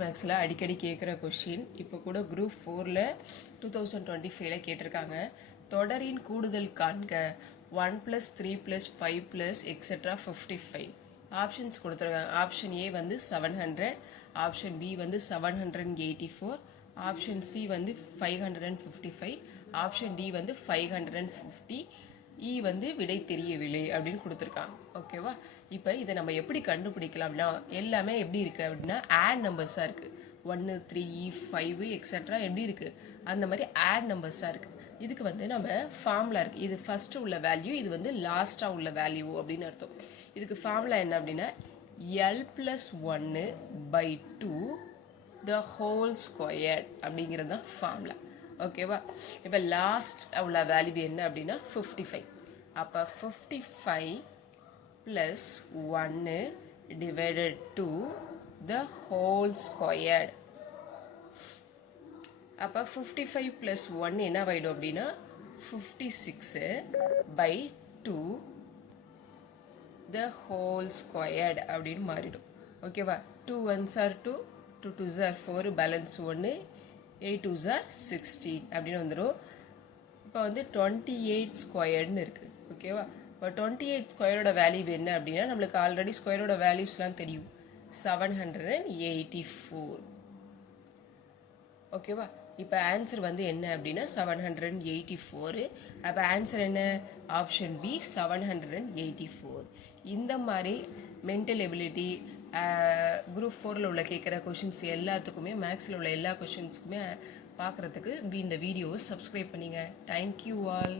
மேக்ஸில் அடிக்கடி கேட்குற கொஷின் இப்போ கூட குரூப் 4ல் 2025 கேட்டிருக்காங்க. தொடரின் கூடுதல் காண்க 1 + 3 + 5 + எக்ஸெட்ரா 55. ஆப்ஷன்ஸ் கொடுத்துருக்காங்க. ஆப்ஷன் ஏ வந்து 700, ஆப்ஷன் பி வந்து 784, ஆப்ஷன் சி வந்து 555, ஆப்ஷன் டி வந்து 550, இ வந்து விடை தெரியவில்லை அப்படின்னு கொடுத்துருக்காங்க. ஓகேவா? இப்போ இதை நம்ம எப்படி கண்டுபிடிக்கலாம்னா எல்லாமே எப்படி இருக்குது அப்படின்னா ஆட் நம்பர்ஸாக இருக்குது. 1 3 5 எக்ஸெட்ரா எப்படி இருக்குது அந்த மாதிரி ஆட் நம்பர்ஸாக இருக்குது. இதுக்கு வந்து நம்ம ஃபார்முலா இருக்குது. இது ஃபஸ்ட்டு உள்ள வேல்யூ, இது வந்து லாஸ்ட்டாக உள்ள வேல்யூ அப்படின்னு அர்த்தம். இதுக்கு ஃபார்முலா என்ன அப்படின்னா L+1/2 the whole squared அப்படிங்கிறது தான் ஃபார்முலா. ஓகேவா? இப்போ லாஸ்ட் உள்ள வேல்யூ என்ன அப்படின்னா 55. அப்போ 55 + 1 divided to the whole squared. அப்போ 55 + 1 என்ன ஆயிடும் அப்படின்னா 56/2 the whole squared அப்படின்னு மாறிடும். ஓகேவா? 2 1s are 2, 2 2s are 4, balance 1, 8 2s are 16 அப்படின்னு வந்துடும். இப்போ வந்து 28 ஸ்கொயர்டுன்னு இருக்குது. ஓகேவா? இப்போ 28 ஸ்கொயரோட வேல்யூ என்ன அப்படின்னா நம்மளுக்கு ஆல்ரெடி ஸ்கொயரோட வேல்யூஸ்லாம் தெரியும், 784. ஓகேவா? இப்போ ஆன்சர் வந்து என்ன அப்படின்னா 784. அப்போ ஆன்சர் என்ன? Option B 784. இந்த மாதிரி மென்டல் எபிலிட்டி குரூப் 4ல் உள்ள கேட்குற கொஷின்ஸ் எல்லாத்துக்குமே, மேக்ஸில் உள்ள எல்லா கொஷின்ஸுக்குமே பார்க்குறதுக்கு இந்த வீடியோவை சப்ஸ்கிரைப் பண்ணிங்க. Thank you all.